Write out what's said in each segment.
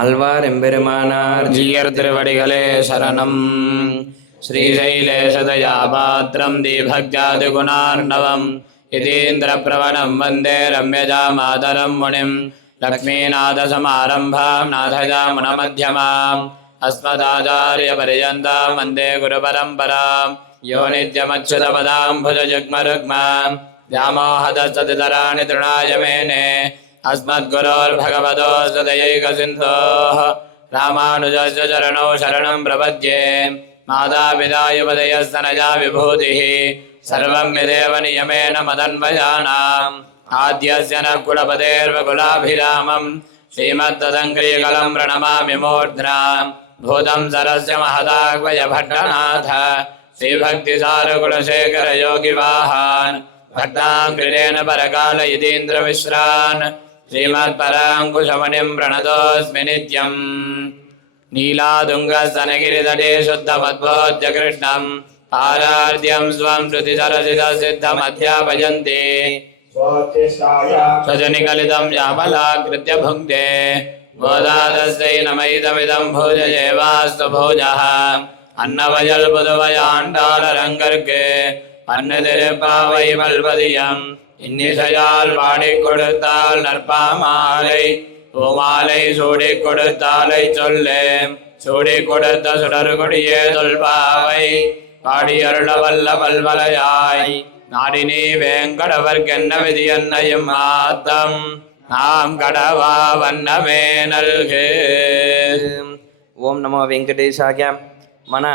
ஆழ்வார் எம்பெருமானார் ஜீயர் திருவடிகளே சரணம். ஸ்ரீசைலேஷதயாபாத்திரம் தீபக்ஜாதிகுணார்ணவம் யதீந்திரப்ரவணம் வந்தே ரம்யஜாமாதரம் முனிம் லக்ஷ்மீநாதசமாரம்பாம் நாதயாமுனமध्यமாம் அஸ்மதாச்சார்யபர்யந்தாம் வந்தே குருபரம்பராம் யோ நித்யமच्युतपदाम्बुजयुग्मरुग्मां व्यामोहतस्तदितराणि तृणाय मेने अस्मद्गुरोर्भगवतोऽस्य दयैकसिन्धोः रामानुजस्य चरणौ शरणं प्रपद्ये। मातापिता युवतयस्तनया विभूतिः सर्वं यदेव नियमेन मदन्वयानाम् आद्यस्य न कुलपतेर्वकुलाभिरामं श्रीमत्तदङ्क्रियकलं प्रणमामि मूर्ध्ना भूतं सरस्य महदाह्वयभट्टनाथ श्रीभक्तिसारकुलशेखरयोगिवाहान् भट्टाङ्कृतेन परकाल यतीन्द्रमिश्रान् श्रीमत्पराङ्कुशमणिं प्रणतोऽस्मि नित्यम्। नीलातुङ्गस्तनगिरितटे शुद्धमद्बोध्य कृष्णं पारार्ध्यं स्वं श्रुतिसरसितसिद्धमध्यापयन्ति स्वजनिकलितं यामलाकृत्य भुङ्क्ते गोदातस्यै नमैदमिदं भोजयेवास्तु भोजः अन्नवयल्पुदवयाण्डालरङ्गर्के अन्नतिरुपाவை மல்வதியம் இன்னிசையால் பாடிக் கொடுத்தால் நற்பாமாலை பூமாலை சூடிக் கொடுத்தாலை சொல்லே சூடிக் கொடுத்த சுடர்கொடியே தொல்பாவை பாடியருள வல்ல பல்வலையாய் நாடினி வேங்கடவர்க்கென்ன விதி என்னையும் ஆத்தம் நாம் கடவா வண்ணமே நல்கு. ఓం నమో వెంకటేశాయ. మన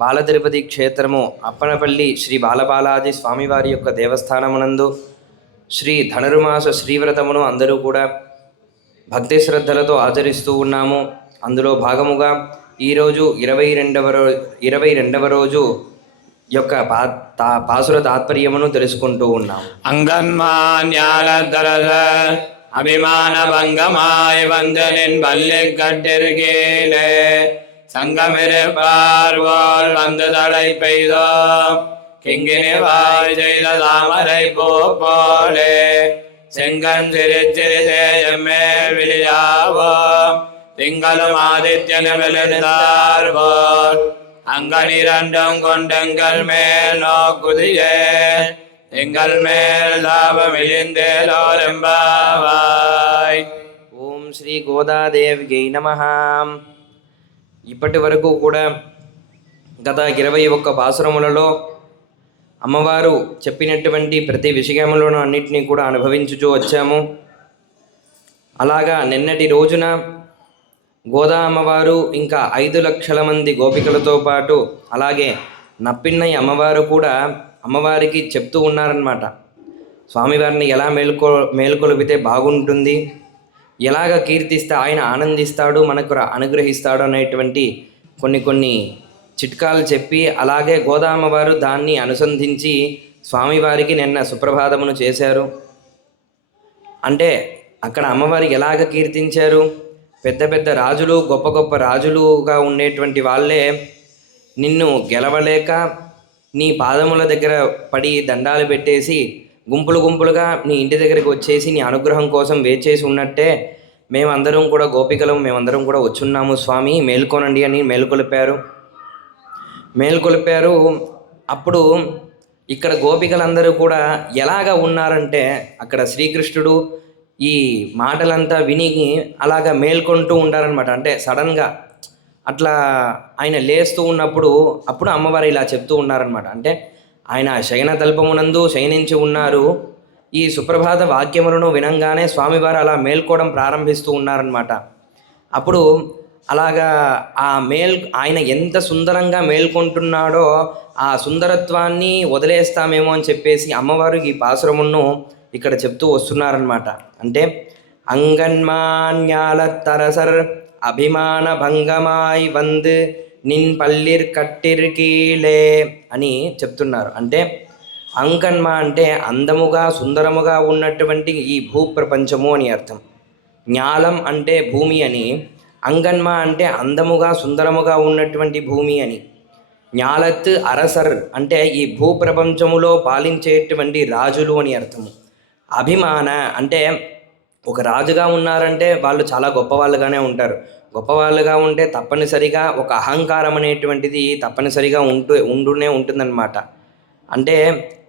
బాలతిరుపతి క్షేత్రము అప్పనపల్లి శ్రీ బాలబాలాజీ స్వామివారి యొక్క దేవస్థానమునందు శ్రీ ధనుర్మాస శ్రీవ్రతమును అందరూ కూడా భక్తి శ్రద్ధలతో ఆచరిస్తూ ఉన్నాము. అందులో భాగముగా ఈరోజు 22వ రోజు యొక్క పాసుర తాత్పర్యమును తెలుసుకుంటూ ఉన్నాము. అంగన్మాన్యాలదరస அபிமான பங்கமாய் வந்தனின் பள்ளி கட்டிருக்கீழே சங்கமிருப்பார்வோல் வந்து தடை பெய்தோ கிங்கினி வாய் செய்த தாமரை பூ போலே செங்கன் சிரிச்சிறிதேயமேல் விழியாவோ திங்களும் ஆதித்யனும் எழுந்தார்வோல் அங்கனிரண்டும் கொண்டெங்கள் மேல் நோக்குதியே எங்கள் மேல் லாபம் இழிந்தேலோரெம்பாவாய். ఓం శ్రీ గోదాదేవికి నమః. ఇప్పటి వరకు కూడా గత 21 పాసురములలో అమ్మవారు చెప్పినటువంటి ప్రతి విషయములను అన్నిటినీ కూడా అనుభవించుచూ వచ్చాము. అలాగా నిన్నటి రోజున గోదా అమ్మవారు ఇంకా 5 లక్షల మంది గోపికలతో పాటు అలాగే నప్పిన్నయ్య అమ్మవారు కూడా అమ్మవారికి చెప్తూ ఉన్నారన్నమాట. స్వామివారిని ఎలా మేల్కొలిపితే బాగుంటుంది, ఎలాగ కీర్తిస్తే ఆయన ఆనందిస్తాడు, మనకు అనుగ్రహిస్తాడు అనేటువంటి కొన్ని చిట్కాలు చెప్పి అలాగే గోదామ్మవారు దాన్ని అనుసంధించి స్వామివారికి నిన్న సుప్రభాతమును చేశారు. అంటే అక్కడ అమ్మవారికి ఎలాగ కీర్తించారు, పెద్ద పెద్ద రాజులు గొప్ప గొప్ప రాజులుగా ఉండేటువంటి వాళ్ళే నిన్ను గెలవలేక నీ పాదముల దగ్గర పడి దండాలు పెట్టేసి గుంపులు గుంపులుగా నీ ఇంటి దగ్గరికి వచ్చేసి నీ అనుగ్రహం కోసం వేచేసి ఉన్నట్టే మేమందరం కూడా గోపికలం మేమందరం కూడా వచ్చున్నాము స్వామి మేల్కొనండి అని మేల్కొలిపారు. అప్పుడు ఇక్కడ గోపికలందరూ కూడా ఎలాగ ఉన్నారంటే అక్కడ శ్రీకృష్ణుడు ఈ మాటలంతా విని అలాగా మేల్కొంటూ ఉంటారనమాట. అంటే సడన్గా అట్లా ఆయన లేస్తూ ఉన్నప్పుడు అప్పుడు అమ్మవారు ఇలా చెప్తూ ఉన్నారనమాట. అంటే ఆయన శయన తల్పమునందు శయనించి ఉన్నారు. ఈ సుప్రభాత వాక్యములను వినంగానే స్వామివారు అలా మేల్కోవడం ప్రారంభిస్తూ ఉన్నారనమాట. అప్పుడు అలాగా ఆయన ఎంత సుందరంగా మేల్కొంటున్నాడో ఆ సుందరత్వాన్ని వదిలేస్తామేమో అని చెప్పేసి అమ్మవారు ఈ పాసురమును ఇక్కడ చెప్తూ వస్తున్నారనమాట. అంటే అంగన్మాన్యాల తరసర్ అభిమాన భంగమాయ్ వంద్ నిన్ పల్లిర్ కట్టిర్ కీలే అని చెప్తున్నారు. అంటే అంకన్మ అంటే అందముగా సుందరముగా ఉన్నటువంటి ఈ భూప్రపంచము అని అర్థం. జ్ఞాలం అంటే భూమి అని, అంగన్మ అంటే అందముగా సుందరముగా ఉన్నటువంటి భూమి అని. జ్ఞాలత్ అరసర్ అంటే ఈ భూప్రపంచములో పాలించేటువంటి రాజులు అని అర్థము. అభిమాన అంటే ఒక రాజుగా ఉన్నారంటే వాళ్ళు చాలా గొప్పవాళ్ళుగానే ఉంటారు. గొప్పవాళ్ళుగా ఉంటే తప్పనిసరిగా ఒక అహంకారం అనేటువంటిది తప్పనిసరిగా ఉంటూనే ఉంటుందన్నమాట. అంటే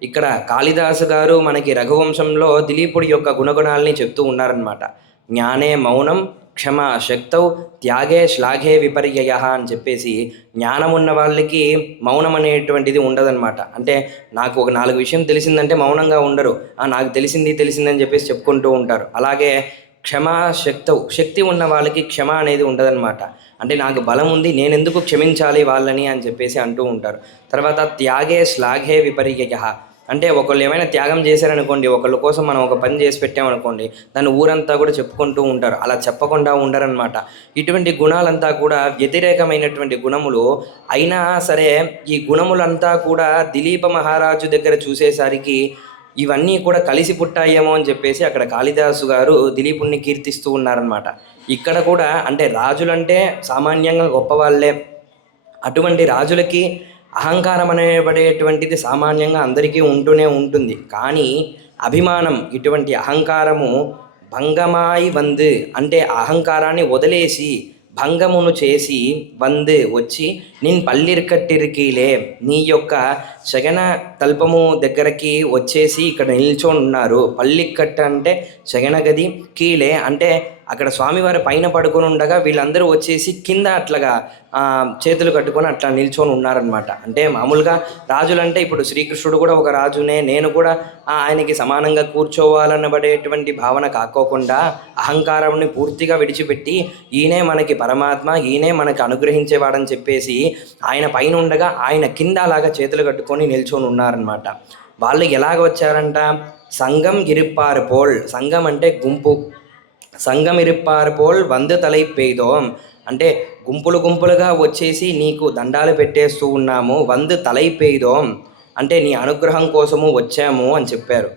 ఇక్కడ కాళిదాసు గారు మనకి రఘువంశంలో దిలీపుడి యొక్క గుణగుణాలని చెప్తూ ఉన్నారనమాట. జ్ఞానే మౌనం, క్షమ శక్తౌ, త్యాగే శ్లాఘే విపర్యయ అని చెప్పేసి, జ్ఞానం ఉన్న వాళ్ళకి మౌనం అనేటువంటిది ఉండదన్నమాట. అంటే నాకు ఒక 4 విషయం తెలిసిందంటే మౌనంగా ఉండరు. నాకు తెలిసిందని చెప్పేసి చెప్పుకుంటూ ఉంటారు. అలాగే క్షమా శక్తౌ, శక్తి ఉన్న వాళ్ళకి క్షమ అనేది ఉండదన్నమాట. అంటే నాకు బలం ఉంది, నేనెందుకు క్షమించాలి వాళ్ళని అని చెప్పేసి అంటూ ఉంటారు. తర్వాత త్యాగే శ్లాఘే విపర్యయ, అంటే ఒకళ్ళు ఏమైనా త్యాగం చేశారనుకోండి, ఒకళ్ళ కోసం మనం ఒక పని చేసి పెట్టామనుకోండి, దాన్ని ఊరంతా కూడా చెప్పుకుంటూ ఉంటారు. అలా చెప్పకుండా ఉండరనమాట. ఇటువంటి గుణాలంతా కూడా వ్యతిరేకమైనటువంటి గుణములు అయినా సరే, ఈ గుణములంతా కూడా దిలీప మహారాజు దగ్గర చూసేసరికి ఇవన్నీ కూడా కలిసి పుట్టాయేమో అని చెప్పేసి అక్కడ కాళిదాసు గారు దిలీపుణ్ణి కీర్తిస్తూ ఉన్నారనమాట. ఇక్కడ కూడా అంటే రాజులంటే సామాన్యంగా గొప్పవాళ్ళే. అటువంటి రాజులకి అహంకారం అనేబడేటువంటిది సామాన్యంగా అందరికీ ఉంటూనే ఉంటుంది. కానీ అభిమానం, ఇటువంటి అహంకారము భంగమాయి వందు, అంటే అహంకారాన్ని వదిలేసి భంగమును చేసి వందు వచ్చి నేను పల్లిర్కట్టిరికీలే, నీ యొక్క శగన తల్పము దగ్గరకి వచ్చేసి ఇక్కడ నిల్చొని ఉన్నారు. పల్లికట్ట అంటే శగన గది, కీలే అంటే అక్కడ స్వామివారి పైన పడుకొని ఉండగా వీళ్ళందరూ వచ్చేసి కింద అట్లాగా చేతులు కట్టుకొని అట్లా నిల్చొని ఉన్నారనమాట. అంటే మామూలుగా రాజులంటే ఇప్పుడు శ్రీకృష్ణుడు కూడా ఒక రాజునే, నేను కూడా ఆయనకి సమానంగా కూర్చోవాలనబడేటువంటి భావన కాకోకుండా అహంకారాన్ని పూర్తిగా విడిచిపెట్టి ఈయనే మనకి పరమాత్మ, ఈయనే మనకి అనుగ్రహించేవాడని చెప్పేసి ఆయన పైన ఉండగా ఆయన కింద అలాగా చేతులు కట్టుకొని నిల్చొని ఉన్నారనమాట. వాళ్ళు ఎలాగ వచ్చారంట? సంఘం ఇరుప్పారు పోల్, సంఘం అంటే గుంపు, సంఘం ఇరుప్పారు పోల్ వందు తలై పెయ్దోం, అంటే గుంపులు గుంపులుగా వచ్చేసి నీకు దండాలు పెట్టేస్తూ ఉన్నాము. వందు తలై పెయ్దోం అంటే నీ అనుగ్రహం కోసము వచ్చాము అని చెప్పారు.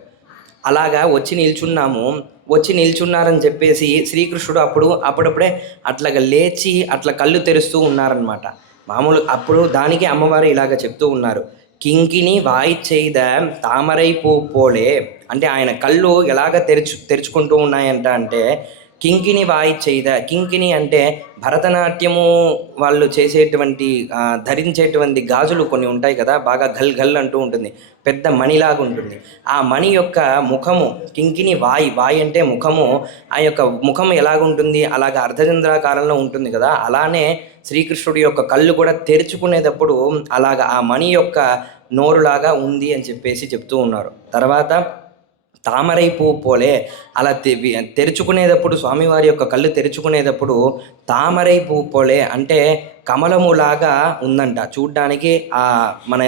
అలాగా వచ్చి నిల్చున్నారని చెప్పేసి శ్రీకృష్ణుడు అప్పుడప్పుడే అట్లాగా లేచి అట్లా కళ్ళు తెరుస్తూ ఉన్నారనమాట. మామూలు అప్పుడు దానికి అమ్మవారు ఇలాగ చెప్తూ ఉన్నారు, కింకిని వాయి చేద తామరై పూ పోలే, అంటే ఆయన కళ్ళు ఎలాగ తెరుచుకుంటూ ఉన్నాయంట అంటే కింకిని వాయి చేద, కింకిని అంటే భరతనాట్యము వాళ్ళు చేసేటువంటి ధరించేటువంటి గాజులు కొన్ని ఉంటాయి కదా, బాగా ఘల్ ఘల్ అంటూ ఉంటుంది, పెద్ద మణిలాగా ఉంటుంది. ఆ మణి యొక్క ముఖము కింకిని వాయి అంటే ముఖము, ఆ యొక్క ముఖం ఎలాగుంటుంది, అలాగ అర్ధచంద్రాకారంలో ఉంటుంది కదా, అలానే శ్రీకృష్ణుడి యొక్క కళ్ళు కూడా తెరుచుకునేటప్పుడు అలాగ ఆ మణి యొక్క నోరులాగా ఉంది అని చెప్పేసి చెప్తూ ఉన్నారు. తర్వాత తామరై పువ్వు పోలే, అలా తెరుచుకునేటప్పుడు స్వామివారి యొక్క కళ్ళు తెరుచుకునేటప్పుడు తామరై పువ్వు పోలే అంటే కమలములాగా ఉందంట చూడ్డానికి. మన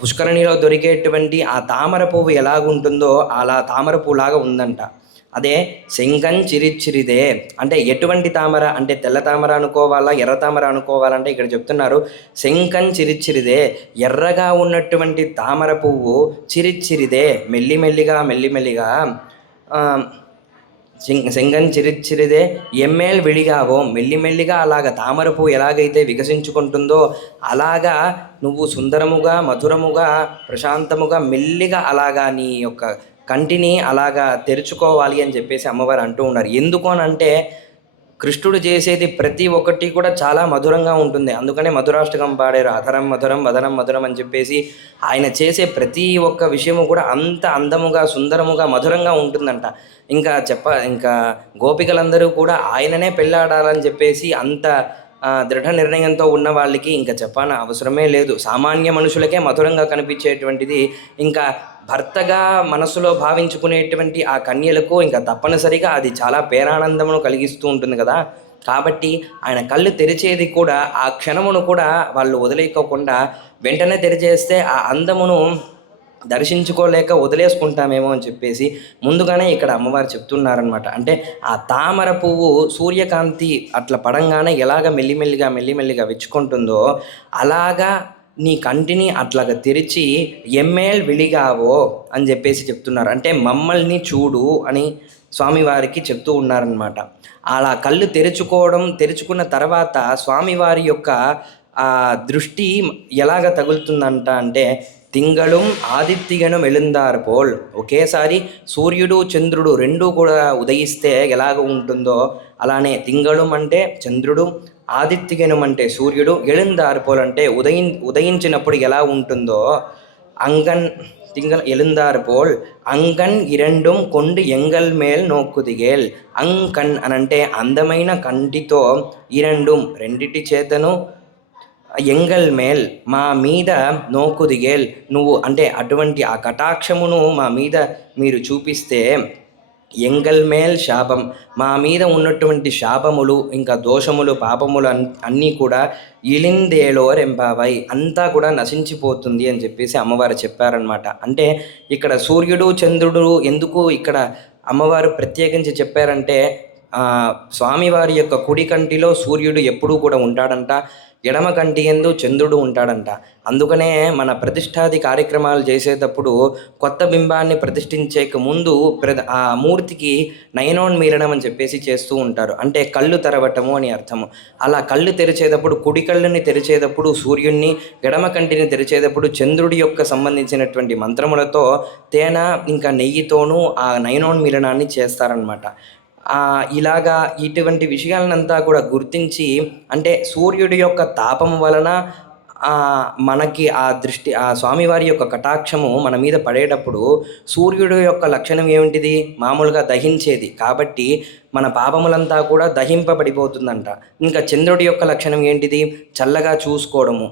పుష్కరిణిలో దొరికేటువంటి ఆ తామర పువ్వు ఎలాగుంటుందో అలా తామర పువ్వులాగా ఉందంట. అదే శంఖం చిరిచిరిదే, అంటే ఎటువంటి తామర అంటే తెల్ల తామర అనుకోవాలా, ఎర్ర తామర అనుకోవాలంటే ఇక్కడ చెప్తున్నారు శంఖం చిరిచిరిదే, ఎర్రగా ఉన్నటువంటి తామర పువ్వు చిరిచిరిదే, మెల్లిమెల్లిగా శంఖం చిరిచిరిదే ఎమ్మేల్ విడిగావో, మెల్లిమెల్లిగా అలాగ తామర పువ్వు ఎలాగైతే వికసించుకుంటుందో అలాగా నువ్వు సుందరముగా, మధురముగా, ప్రశాంతముగా, మెల్లిగా అలాగా నీ యొక్క కంటిని అలాగా తెరుచుకోవాలి అని చెప్పేసి అమ్మవారు అంటూ ఉన్నారు. ఎందుకు అని అంటే కృష్ణుడు చేసేది ప్రతి ఒక్కటి కూడా చాలా మధురంగా ఉంటుంది. అందుకనే మధురాష్టకం పాడారు, అధరం మధురం వదనం మధురం అని చెప్పేసి. ఆయన చేసే ప్రతి ఒక్క విషయము కూడా అంత అందముగా, సుందరముగా, మధురంగా ఉంటుందంట. ఇంకా గోపికలందరూ కూడా ఆయననే పెళ్ళాడాలని చెప్పేసి అంత దృఢ నిర్ణయంతో ఉన్న వాళ్ళకి ఇంకా చెప్పాన అవసరమే లేదు. సామాన్య మనుషులకే మధురంగా కనిపించేటువంటిది ఇంకా భర్తగా మనసులో భావించుకునేటువంటి ఆ కన్యలకు ఇంకా తప్పనిసరిగా అది చాలా పేరానందమును కలిగిస్తూ ఉంటుంది కదా. కాబట్టి ఆయన కళ్ళు తెరిచేది కూడా ఆ క్షణమును కూడా వాళ్ళు వదిలేకోకుండా వెంటనే తెరిచేస్తే ఆ అందమును దర్శించుకోలేక వదిలేసుకుంటామేమో అని చెప్పేసి ముందుగానే ఇక్కడ అమ్మవారు చెప్తున్నారనమాట. అంటే ఆ తామర పువ్వు సూర్యకాంతి అట్లా పడంగానే ఎలాగ మెల్లిమెల్లిగా విచ్చుకుంటుందో అలాగా నీ కంటిని అట్లాగా తెరిచి ఎమ్మేల్ విడిగావో అని చెప్పేసి చెప్తున్నారు. అంటే మమ్మల్ని చూడు అని స్వామివారికి చెప్తూ ఉన్నారనమాట. అలా కళ్ళు తెరుచుకున్న తర్వాత స్వామివారి యొక్క దృష్టి ఎలాగ తగులుతుందంట అంటే తింగళం ఆదిత్యను మెలుందారు పోల్. ఒకేసారి సూర్యుడు చంద్రుడు రెండూ కూడా ఉదయిస్తే ఎలాగ ఉంటుందో అలానే తింగళం అంటే చంద్రుడు, ఆదిత్యగణం అంటే సూర్యుడు, ఎళుందారు పోల్ అంటే ఉదయించినప్పుడు ఎలా ఉంటుందో అంగన్ తింగల్ எழுந்தார் పోల్ అంగన్ ఇరెండుం కొండు ఎంగల్ మేల్ నోక్కుదిగేల్. అంకన్ అనంటే అందమైన కంటితో, ఇరెండుం రెండిటి చేతను, ఎంగల్ మేల్ మా మీద నోకుదిగేల్ నువ్వు అంటే అటువంటి ఆ కటాక్షమును మా మీద మీరు చూపిస్తే, ఎంగల్ మేల్ శాపం మా మీద ఉన్నటువంటి శాపములు ఇంకా దోషములు పాపములు అన్నీ కూడా ఇలిందేలో రెంపావై అంతా కూడా నశించిపోతుంది అని చెప్పేసి అమ్మవారు చెప్పారనమాట. అంటే ఇక్కడ సూర్యుడు చంద్రుడు ఎందుకు ఇక్కడ అమ్మవారు ప్రత్యేకించి చెప్పారంటే స్వామివారి యొక్క కుడి కంటిలో సూర్యుడు ఎప్పుడూ కూడా ఉంటాడంట, ఎడమ కంటి యందు చంద్రుడు ఉంటాడంట. అందుకనే మన ప్రతిష్టాది కార్యక్రమాలు చేసేటప్పుడు కొత్త బింబాన్ని ప్రతిష్ఠించేక ముందు ఆ మూర్తికి నయనోన్మీలనం అని చెప్పేసి చేస్తూ ఉంటారు. అంటే కళ్ళు తెరవటము అని అర్థము. అలా కళ్ళు తెరిచేటప్పుడు కుడి కళ్ళని తెరిచేటప్పుడు సూర్యుడిని, ఎడమ కంటిని తెరిచేటప్పుడు చంద్రుడి యొక్క సంబంధించినటువంటి మంత్రములతో తేనె ఇంకా నెయ్యితోనూ ఆ నయనోన్మీలనాన్ని చేస్తారనమాట. ఇలాగా ఇటువంటి విషయాలనంతా కూడా గుర్తించి, అంటే సూర్యుడి యొక్క తాపం వలన మనకి ఆ దృష్టి ఆ స్వామివారి యొక్క కటాక్షము మన మీద పడేటప్పుడు సూర్యుడి యొక్క లక్షణం ఏమిటిది? మామూలుగా దహించేది కాబట్టి మన పాపములంతా కూడా దహింపబడిపోతుందంట. ఇంకా చంద్రుడి యొక్క లక్షణం ఏంటిది? చల్లగా చూసుకోవడము.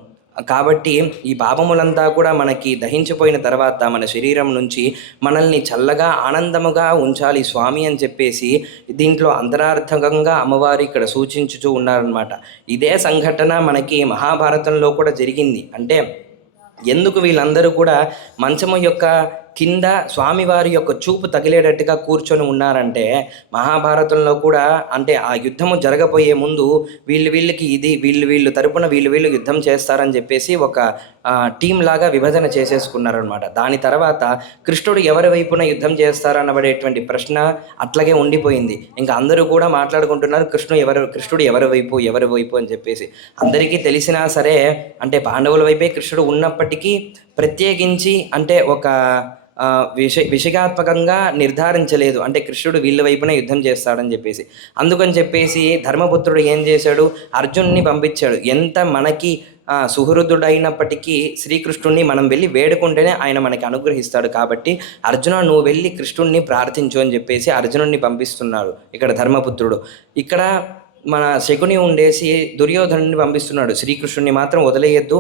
కాబట్టి ఈ పాపములంతా కూడా మనకి దహించిపోయిన తర్వాత మన శరీరం నుంచి మనల్ని చల్లగా ఆనందముగా ఉంచాలి స్వామి అని చెప్పేసి దీంట్లో అంతరార్థకంగా అమ్మవారు ఇక్కడ సూచించుతూ ఉన్నారనమాట. ఇదే సంఘటన మనకి మహాభారతంలో కూడా జరిగింది. అంటే ఎందుకు వీళ్ళందరూ కూడా మంచము యొక్క కింద స్వామివారి యొక్క చూపు తగిలేటట్టుగా కూర్చొని ఉన్నారంటే, మహాభారతంలో కూడా అంటే ఆ యుద్ధము జరగబోయే ముందు వీళ్ళకి ఇది వీళ్ళు తరపున వీళ్ళు యుద్ధం చేస్తారని చెప్పేసి ఒక టీం లాగా విభజన చేసేసుకున్నారనమాట. దాని తర్వాత కృష్ణుడు ఎవరి వైపున యుద్ధం చేస్తారనబడేటువంటి ప్రశ్న అట్లాగే ఉండిపోయింది. ఇంకా అందరూ కూడా మాట్లాడుకుంటున్నారు కృష్ణుడు ఎవరి వైపు అని చెప్పేసి. అందరికీ తెలిసినా సరే అంటే పాండవుల వైపే కృష్ణుడు ఉన్నప్పటికీ ప్రత్యేకించి అంటే ఒక విషయాత్మకంగా నిర్ధారించలేదు. అంటే కృష్ణుడు వీళ్ళ వైపునే యుద్ధం చేస్తాడని చెప్పేసి. అందుకని చెప్పేసి ధర్మపుత్రుడు ఏం చేశాడు? అర్జున్ని పంపించాడు. ఎంత మనకి సుహృదుడైనప్పటికీ శ్రీకృష్ణుడిని మనం వెళ్ళి వేడుకుంటేనే ఆయన మనకి అనుగ్రహిస్తాడు. కాబట్టి అర్జున నువ్వు వెళ్ళి కృష్ణుడిని ప్రార్థించు అని చెప్పేసి అర్జునుడిని పంపిస్తున్నాడు ఇక్కడ ధర్మపుత్రుడు. ఇక్కడ మన శకుని ఉండేసి దుర్యోధనుని పంపిస్తున్నాడు. శ్రీకృష్ణుడిని మాత్రం వదిలేయద్దు,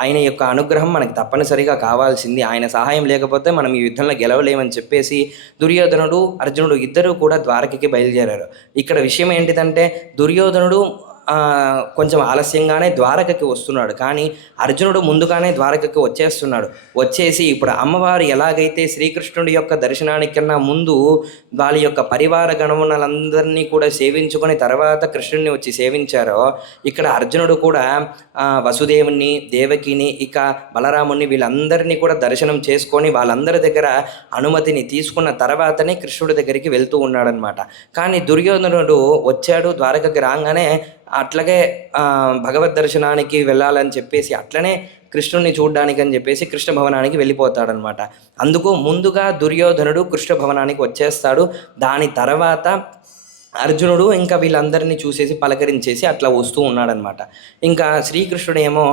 ఆయన యొక్క అనుగ్రహం మనకి తప్పనిసరిగా కావాల్సింది, ఆయన సహాయం లేకపోతే మనం ఈ యుద్ధంలో గెలవలేమని చెప్పేసి దుర్యోధనుడు అర్జునుడు ఇద్దరూ కూడా ద్వారకకి బయలుదేరారు. ఇక్కడ విషయం ఏంటిదంటే దుర్యోధనుడు కొంచెం ఆలస్యంగానే ద్వారకకి వస్తున్నాడు, కానీ అర్జునుడు ముందుగానే ద్వారకకి వచ్చేసి ఇప్పుడు అమ్మవారు ఎలాగైతే శ్రీకృష్ణుడి యొక్క దర్శనానికన్నా ముందు వాళ్ళ యొక్క పరివార గణములందరినీ కూడా సేవించుకొని తర్వాత కృష్ణుడిని వచ్చి సేవించారో, ఇక్కడ అర్జునుడు కూడా వసుదేవుని, దేవకిని, ఇక బలరాముని వీళ్ళందరినీ కూడా దర్శనం చేసుకొని వాళ్ళందరి దగ్గర అనుమతిని తీసుకున్న తర్వాతనే కృష్ణుడి దగ్గరికి వెళ్తూ ఉన్నాడనమాట. కానీ దుర్యోధనుడు వచ్చాడు ద్వారకకి రాగానే అట్లాగే భగవద్ దర్శనానికి వెళ్ళాలని చెప్పేసి అట్లనే కృష్ణుడిని చూడ్డానికి అని చెప్పేసి కృష్ణ భవనానికి వెళ్ళిపోతాడనమాట. అందుకు ముందుగా దుర్యోధనుడు కృష్ణ భవనానికి వచ్చేస్తాడు. దాని తర్వాత అర్జునుడు ఇంకా వీళ్ళందరినీ చూసేసి పలకరించేసి అట్లా వస్తూ ఉన్నాడనమాట. ఇంకా శ్రీకృష్ణుడేమో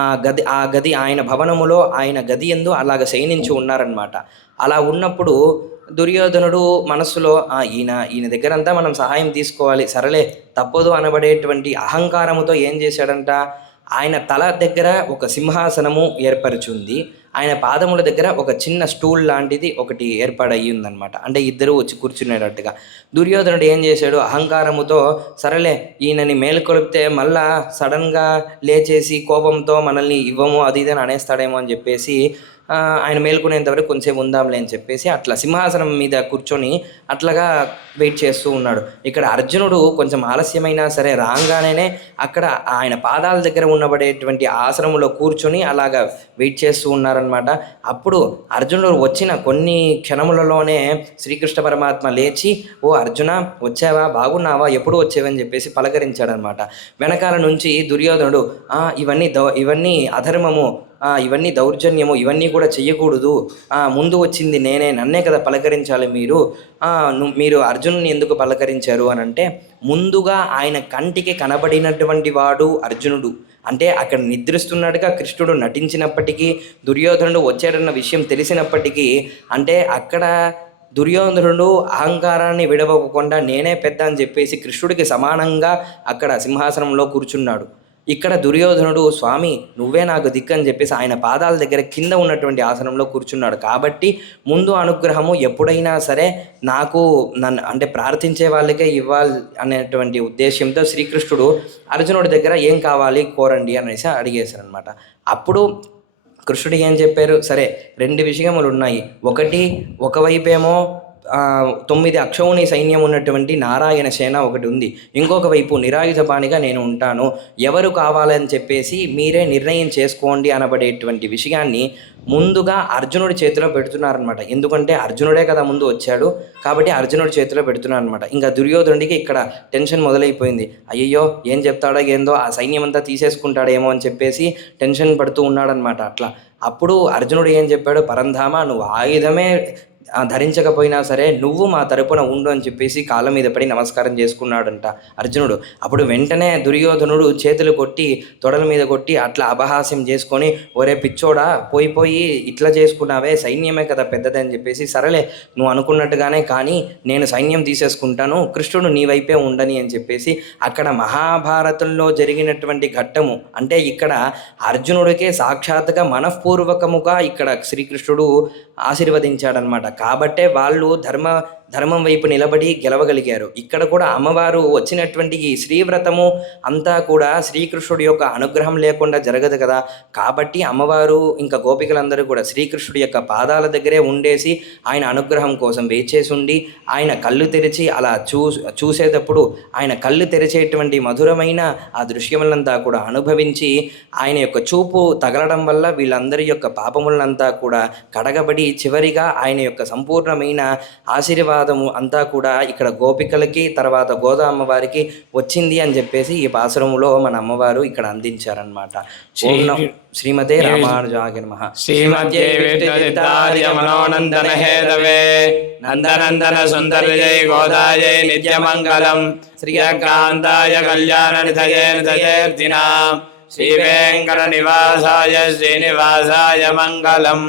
ఆ గది ఆయన భవనములో ఆయన గది యందు అలాగ శయనించి ఉన్నారనమాట. అలా ఉన్నప్పుడు దుర్యోధనుడు మనస్సులో ఈయన దగ్గరంతా మనం సహాయం తీసుకోవాలి, సరలే తప్పదు అనబడేటువంటి అహంకారముతో ఏం చేశాడంట, ఆయన తల దగ్గర ఒక సింహాసనము ఏర్పరిచింది, ఆయన పాదముల దగ్గర ఒక చిన్న స్టూల్ లాంటిది ఒకటి ఏర్పాటయ్యి ఉందన్నమాట. అంటే ఇద్దరు వచ్చి కూర్చునేటట్టుగా. దుర్యోధనుడు ఏం చేశాడు, అహంకారముతో సరలే ఈయనని మేలుకొలిపితే మళ్ళా సడన్గా లేచేసి కోపంతో మనల్ని ఇవ్వము అది ఇదని అనేస్తాడేమో అని చెప్పేసి ఆయన మేల్కొనేంతవరకు కొంచెంసేపు ఉందాంలే అని చెప్పేసి అట్లా సింహాసనం మీద కూర్చొని అట్లాగా వెయిట్ చేస్తూ ఉన్నాడు. ఇక్కడ అర్జునుడు కొంచెం ఆలస్యమైనా సరే రాగానే అక్కడ ఆయన పాదాల దగ్గర ఉండబడేటువంటి ఆసనంలో కూర్చొని అలాగా వెయిట్ చేస్తూ ఉన్నారనమాట. అప్పుడు అర్జునుడు వచ్చిన కొన్ని క్షణములలోనే శ్రీకృష్ణ పరమాత్మ లేచి, ఓ అర్జున వచ్చావా, బాగున్నావా, ఎప్పుడు వచ్చావని చెప్పేసి పలకరించాడనమాట. వెనకాల నుంచి దుర్యోధనుడు ఇవన్నీ అధర్మము, ఇవన్నీ దౌర్జన్యము, ఇవన్నీ కూడా చెయ్యకూడదు, ముందు వచ్చింది నేనే, నన్నే కదా పలకరించాలి మీరు, మీరు అర్జునుని ఎందుకు పలకరించారు అని అంటే, ముందుగా ఆయన కంటికి కనబడినటువంటి వాడు అర్జునుడు. అంటే అక్కడ నిద్రిస్తున్నాడుగా కృష్ణుడు నటించినప్పటికీ, దుర్యోధనుడు వచ్చాడన్న విషయం తెలిసినప్పటికీ, అంటే అక్కడ దుర్యోధనుడు అహంకారాన్ని విడవకుండా నేనే పెద్ద అని చెప్పేసి కృష్ణుడికి సమానంగా అక్కడ సింహాసనంలో కూర్చున్నాడు. ఇక్కడ దుర్యోధనుడు స్వామి నువ్వే నాకు దిక్కు అని చెప్పేసి ఆయన పాదాల దగ్గర కింద ఉన్నటువంటి ఆసనంలో కూర్చున్నాడు. కాబట్టి ముందు అనుగ్రహము ఎప్పుడైనా సరే నాకు నన్ను అంటే ప్రార్థించే వాళ్ళకే ఇవ్వాలి అనేటువంటి ఉద్దేశంతో శ్రీకృష్ణుడు అర్జునుడి దగ్గర ఏం కావాలి కోరండి అనేసి అడిగేశారు అనమాట. అప్పుడు కృష్ణుడు ఏం చెప్పారు, సరే 2 విషయములు ఉన్నాయి. ఒకవైపేమో 9 అక్షౌణి సైన్యం ఉన్నటువంటి నారాయణ సేన ఒకటి ఉంది, ఇంకొక వైపు నిరాయుధపాణిగా నేను ఉంటాను, ఎవరు కావాలని చెప్పేసి మీరే నిర్ణయం చేసుకోండి అనబడేటువంటి విషయాన్ని ముందుగా అర్జునుడి చేతిలో పెడుతున్నారనమాట. ఎందుకంటే అర్జునుడే కదా ముందు వచ్చాడు కాబట్టి అర్జునుడి చేతిలో పెడుతున్నారనమాట. ఇంకా దుర్యోధనుడికి ఇక్కడ టెన్షన్ మొదలైపోయింది. అయ్యయ్యో ఏం చెప్తాడో ఏందో, ఆ సైన్యం అంతా తీసేసుకుంటాడేమో అని చెప్పేసి టెన్షన్ పడుతూ ఉన్నాడనమాట. అట్లా అప్పుడు అర్జునుడు ఏం చెప్పాడు, పరంధామ నువ్వు ఆయుధమే ధరించకపోయినా సరే నువ్వు మా తరపున ఉండు అని చెప్పేసి కాళ్ళ మీద పడి నమస్కారం చేసుకున్నాడంట అర్జునుడు. అప్పుడు వెంటనే దుర్యోధనుడు చేతులు కొట్టి తొడల మీద కొట్టి అట్లా అపహాస్యం చేసుకొని, ఒరే పిచ్చోడా పోయి ఇట్లా చేసుకున్నావే, సైన్యమే కదా పెద్దది అని చెప్పేసి, సరేలే నువ్వు అనుకున్నట్టుగానే కానీ నేను సైన్యం తీసేసుకుంటాను, కృష్ణుడు నీ వైపే ఉండని అని చెప్పేసి అక్కడ మహాభారతంలో జరిగినటువంటి ఘట్టము. అంటే ఇక్కడ అర్జునుడికే సాక్షాత్తుగా మనఃపూర్వకముగా ఇక్కడ శ్రీకృష్ణుడు ఆశీర్వదించాడనమాట. కాబట్టే వాళ్ళు ధర్మం వైపు నిలబడి గెలవగలిగారు. ఇక్కడ కూడా అమ్మవారు వచ్చినటువంటి ఈ శ్రీవ్రతము అంతా కూడా శ్రీకృష్ణుడి యొక్క అనుగ్రహం లేకుండా జరగదు కదా. కాబట్టి అమ్మవారు ఇంకా గోపికలందరూ కూడా శ్రీకృష్ణుడి యొక్క పాదాల దగ్గరే ఉండేసి ఆయన అనుగ్రహం కోసం వేచేసి ఉండి, ఆయన కళ్ళు తెరిచి అలా చూసేటప్పుడు ఆయన కళ్ళు తెరిచేటువంటి మధురమైన ఆ దృశ్యములంతా కూడా అనుభవించి, ఆయన యొక్క చూపు తగలడం వల్ల వీళ్ళందరి యొక్క పాపములంతా కూడా కడగబడి చివరిగా ఆయన యొక్క సంపూర్ణమైన ఆశీర్వాదము అంతా కూడా ఇక్కడ గోపికలకి తర్వాత గోదా అమ్మవారికి వచ్చింది అని చెప్పేసి ఈ పాసురములో మన అమ్మవారు ఇక్కడ అందించారనమాట. శ్రీమతే రామానుజాయ నమః. శ్రీమతే మనోనందన హేతవే నందనందన సుందర జయ గోదాయ నిత్యమంగళం శ్రీకాంతాయ కళ్యాణ నిధయే నిధయేర్దినాం శ్రీ వెంకట నివాసాయ శ్రీనివాసాయ మంగళం.